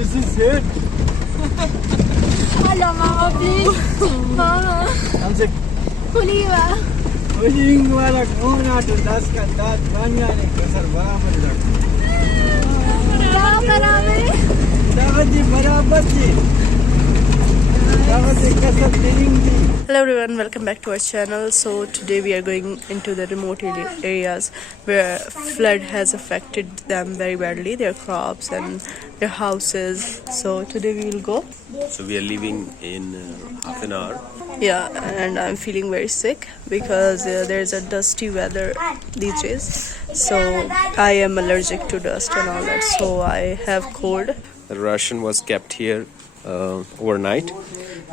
This is it. Hello, Mama, please. Mama. I'm sick. Kuliwa. Ujing wala kona to das ka dat banya ne kasar barabar da. क्या करा मैं? Dawaji barabar ji. Dawaji kasar dealing ji. Hello everyone, welcome back to our channel. So today we are going into the remote areas where flood has affected them very badly, their crops and their houses. So today we will go. So we are leaving in half an hour. Yeah, and I'm feeling very sick because there's a dusty weather these days. So I am allergic to dust and all that. So I have cold. The ration was kept here overnight.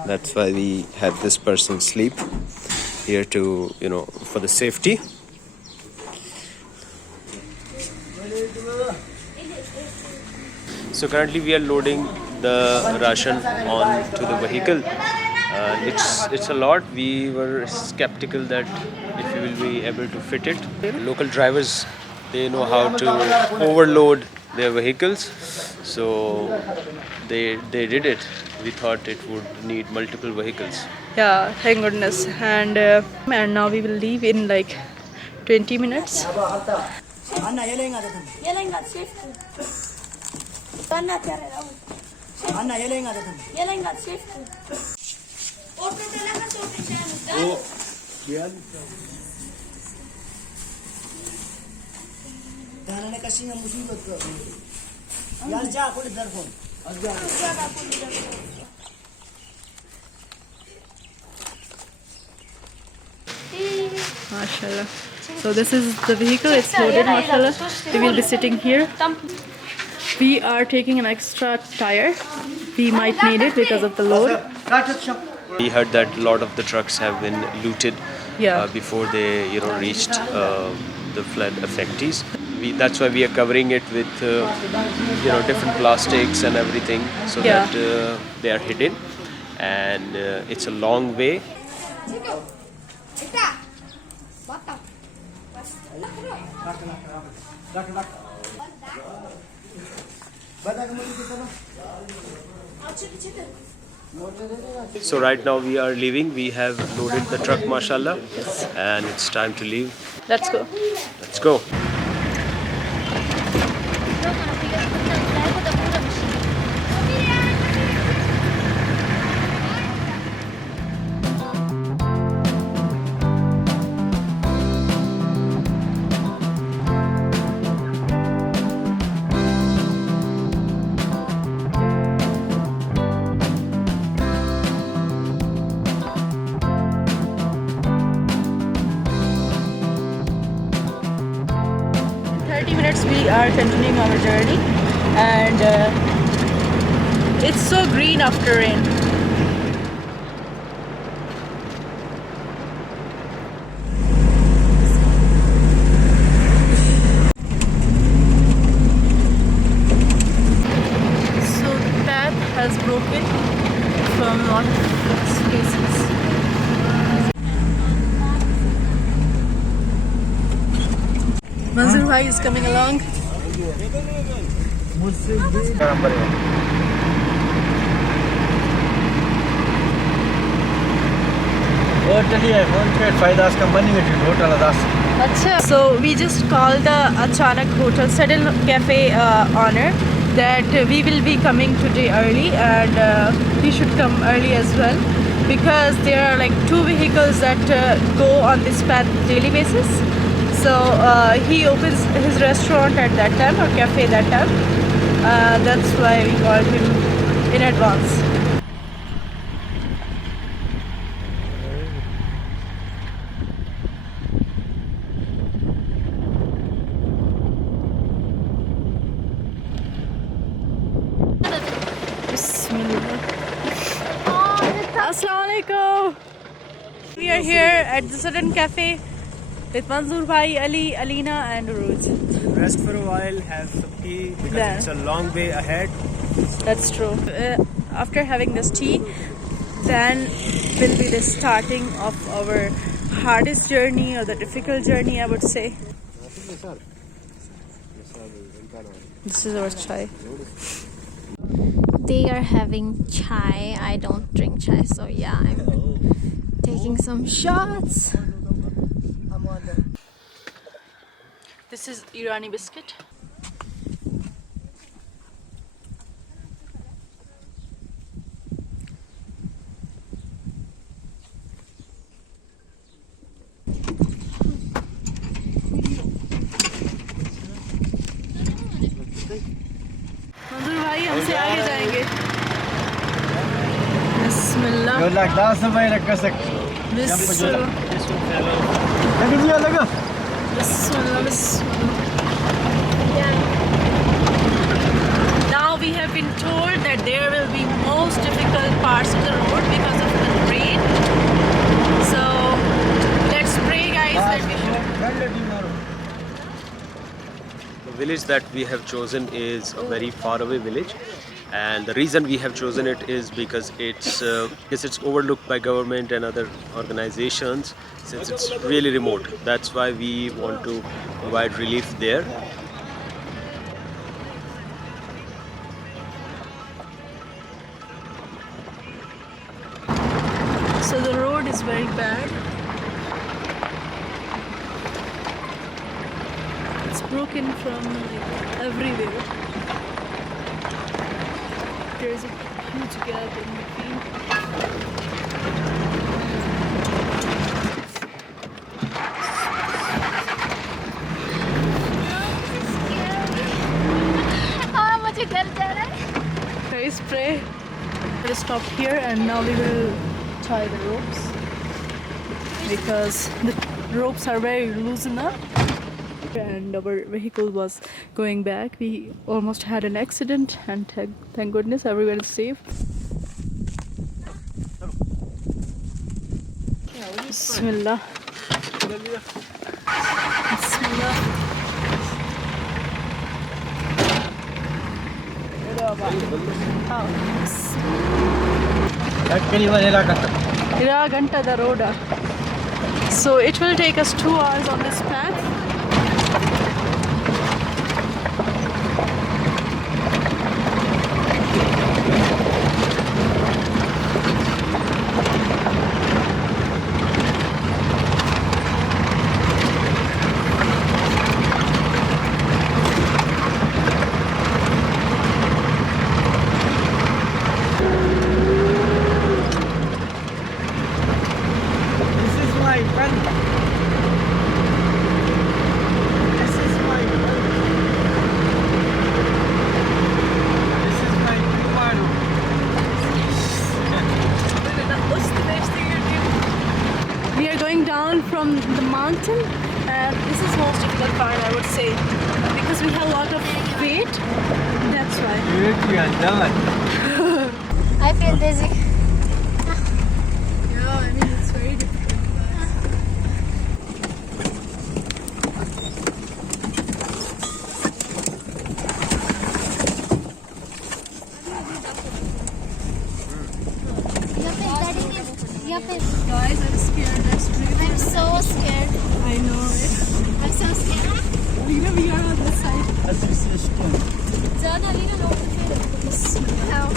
That's why we had this person sleep here to, for the safety. So currently we are loading the ration onto the vehicle. It's a lot. We were skeptical that if we will be able to fit it. Local drivers, they know how to overload their vehicles, so they did it. We thought it would need multiple vehicles. Yeah, thank goodness. And now we will leave in like 20 minutes. Anna yelenga da. Yelenga shift. Anna kya raha hu? Anna yelenga da. Yelenga shift. Auto चलेगा तो पीछे Oh, yeah. Dana ne kasi ng musibat ko. Yan siya ako lidar phone. Mashallah. So this is the vehicle, it's loaded, mashallah. We will be sitting here. We are taking an extra tire. We might need it because of the load. We heard that a lot of the trucks have been looted before they reached the flood affectees. That's why we are covering it with different plastics and everything, so that they are hidden. And it's a long way. So right now we are leaving. We have loaded the truck, mashallah, and it's time to leave. Let's go. Let's go. We are continuing our journey, and it's so green after rain. So the path has broken from a lot of spaces. Manzur Bhai is coming along. So we just called the Achanak Hotel Sudden Cafe owner that we will be coming today early, and he should come early as well, because there are like 2 vehicles that go on this path daily basis. So he opens his restaurant at that time, or cafe that time. That's why we called him in advance. Bismillah. Assalamualaikum. We are here at the Sudden Cafe with Manzoor Bhai, Ali, Alina and Uruj. Rest for a while, have some tea because it's a long way ahead. That's true. After having this tea, then will be the starting of our hardest journey, or the difficult journey, I would say. This is our chai. they are having chai. I don't drink chai, so yeah, I'm taking some shots. This is Irani biscuit. मंजूर भाई हमसे आगे जाएंगे. बिस्मिल्लाह. يقول لك لا سمي لك كسك. बिस्मिल्लाह. बिस्मिल्लाह. बिस्मिल्लाह. Now we have been told that there will be most difficult parts of the road because of the rain. So let's pray, guys, that we should. The village that we have chosen is a very far away village, and the reason we have chosen it is because it's overlooked by government and other organizations, since it's really remote. That's why we want to provide relief there. So the road is very bad. It's broken from like everywhere. There's a huge gap in between. मुझे घर जाना है. Guys, pray. We'll stop here and now we will tie the ropes because the ropes are very loose enough. And our vehicle was going back. We almost had an accident, and thank goodness everyone is safe. Bismillah. Bismillah. Ganta the road. So it will take us 2 hours on this path. This is my friend. This is my friend. This is my Kumaro. We are going down from the mountain, and this is most difficult part, I would say, because we have a lot of weight. That's why. You are done. I feel dizzy. Yeah, I mean it's very difficult. Guys, I'm scared. That's really. I'm so scared. I know it. I'm so scared. We are on this side. ज़्यादा नहीं ना लोग How?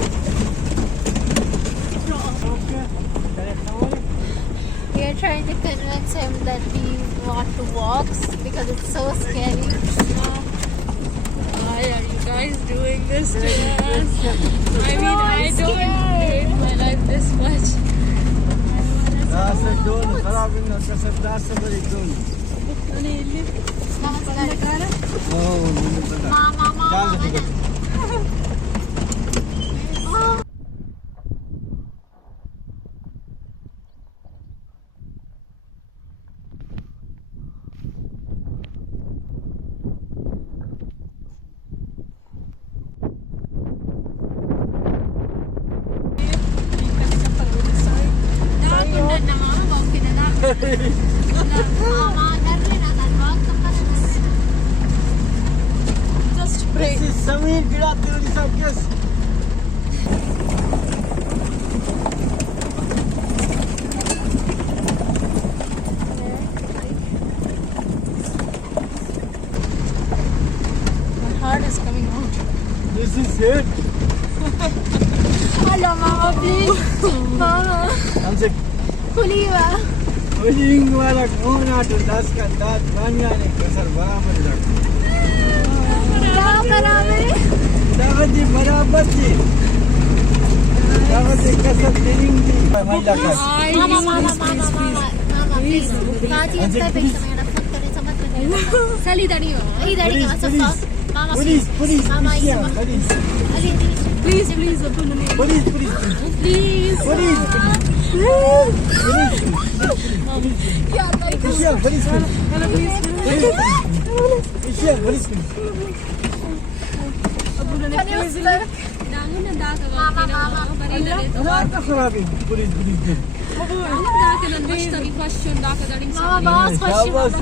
We are trying to convince him that we want to walk because it's so scary. Why are you guys doing this to us? I mean, I don't hate my life this much. خراب انه كسر داسه بريكون. Just pray. This is Samir गिराते हो निशा किस? My heart is coming out. This is it. Hello, Mama, please. Mama. हमसे Kuliwa. Pulling वाला कौन auto 10 का दांत बानिया ने कसर बराबर रख क्या करा मैं? दावत जी बराबर जी दावत जी कसर पुलिंग जी महिला का Mama, please. Kati ang type sa mga phone ko rin sa matra. Sa lidari mo. Lidari ka sa phone. Mama, police police Mama, police isa. Police Please, please, open the name. Police police Please. Police Yeah, like police police police Can you start? Mama. हजार का खराबी police police Mama, boss, शाबाश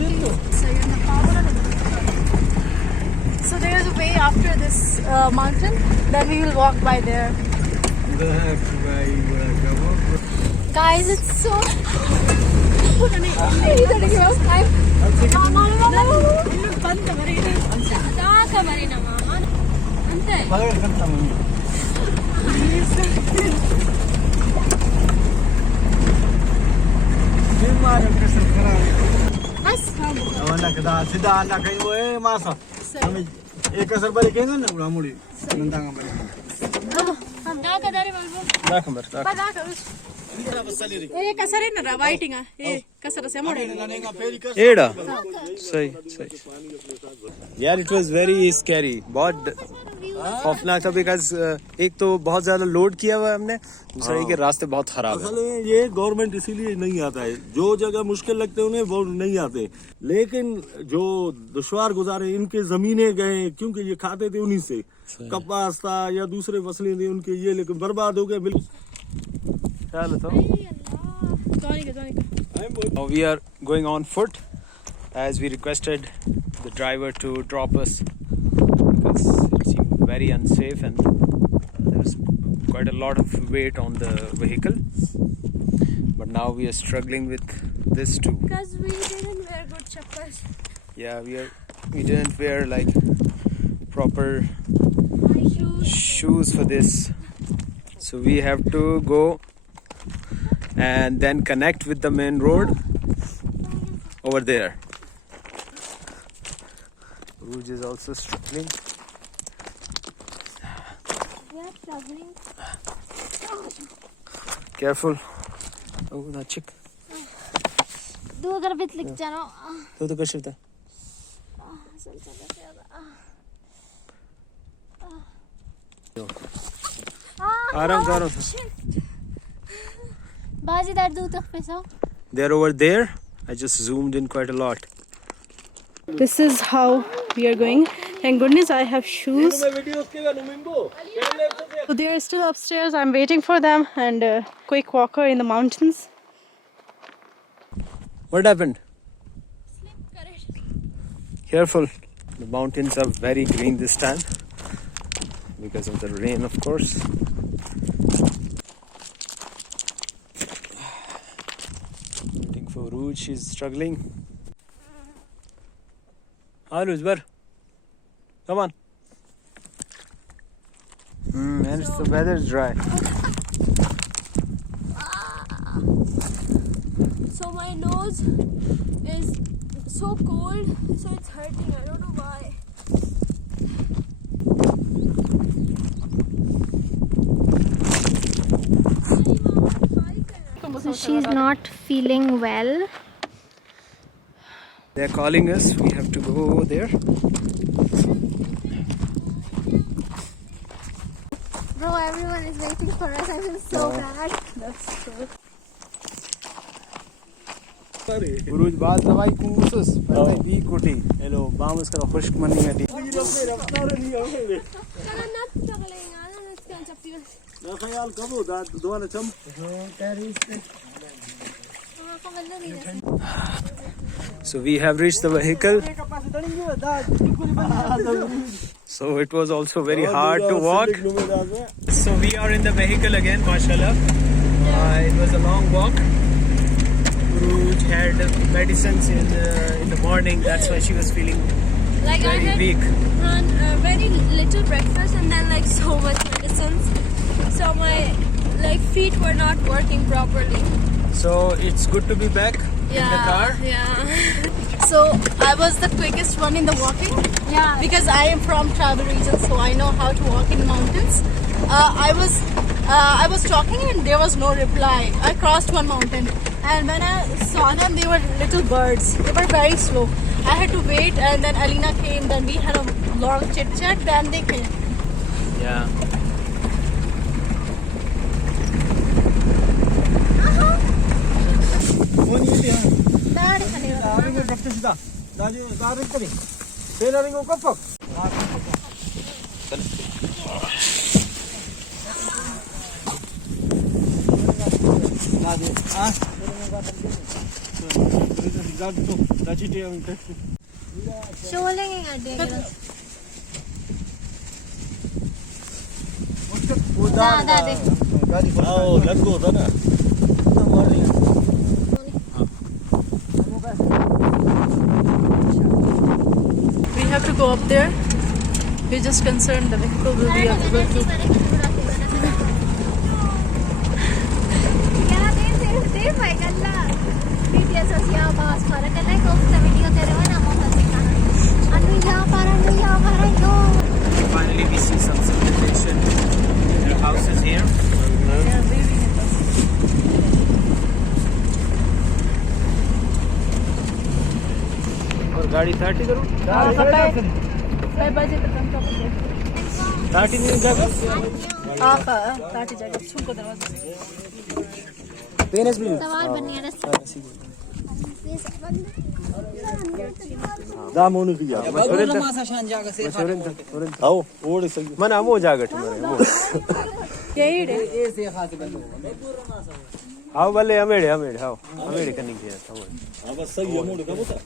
So there is a way after this mountain. Then we will walk by there. guys, it's so. सीधा आना कहीं वो है मासा हमें एक असर बड़े कहेंगे ना उड़ा मुड़ी नंदांगा बड़े एड़ा सही सही यार इट वाज वेरी स्कैरी बहुत खौफनाक था बिकॉज एक तो बहुत ज्यादा लोड किया हुआ है हमने दूसरा ये कि रास्ते बहुत खराब असल में ये गवर्नमेंट इसीलिए नहीं आता है जो जगह मुश्किल लगते हैं उन्हें वो नहीं आते लेकिन जो दुश्वार गुजारे इनके जमीनें गए क्योंकि ये खाते थे उन्हीं से कपास था या दूसरे फसलें थी उनके ये लेकिन बर्बाद हो गए बिल्कुल Now we are going on foot as we requested the driver to drop us because it seemed very unsafe and there's quite a lot of weight on the vehicle. But now we are struggling with this too. Because we didn't wear good chappals. Yeah, we didn't wear like proper shoes for this. So we have to go and then connect with the main road over there. Rouge is also struggling. We are traveling. Careful. Oh, that chick. Do agar bit lik jano. तो कर सकता आराम से आराम से Baji dar do tak pe so. They're over there. I just zoomed in quite a lot. This is how we are going. Thank goodness I have shoes. So they are still upstairs. I'm waiting for them and a quick walker in the mountains. What happened? Careful. The mountains are very green this time because of the rain, of course. Waiting for Rouge. She's struggling. Rouge, bar. Come on. And the weather's dry. So my nose is so cold, so it's hurting. I don't know why. So she's not feeling well. They're calling us. We have to go over there. Bro, everyone is waiting for us. I feel so bad. That's true. Guruj baat dawai kusus. Pehle bhi kuti. Hello, bamus karo khushk mani adi. So we have reached the vehicle. So it was also very hard to walk. So we are in the vehicle again, mashallah. It was a long walk. Rouge had medicines in the morning. That's why she was feeling Like very I had weak. very little breakfast and then like so much medicines. so my feet were not working properly. So it's good to be back in the car. Yeah. So I was the quickest one in the walking. Yeah. Because I am from tribal region, so I know how to walk in mountains. I was talking and there was no reply. I crossed one mountain, and when I saw them, they were little birds. They were very slow. I had to wait, and then Alina came. Then we had a long chit chat. Then they came. Yeah. Daring kapte sida. Daring kari. Daring ko kapak. Sholay के गाड़ी है दा दे आओ लगो था ना We have to go up there. We're just concerned the vehicle will be able to. क्या दे भाई गल्ला वीडियो सोसिया बास फरक है को वीडियो तेरे हो ना मोहन से कहा अनु यहाँ पर no Finally, we see some civilization. Their house is here. और गाड़ी 30 करूँ? 30 मिनट जाकर? सवाल बनने दाम होने की आओ और सही मन आमो जागट मरे आओ भले अमेड़े आओ अमेड़े करने की है बस सही है मोड़ का बता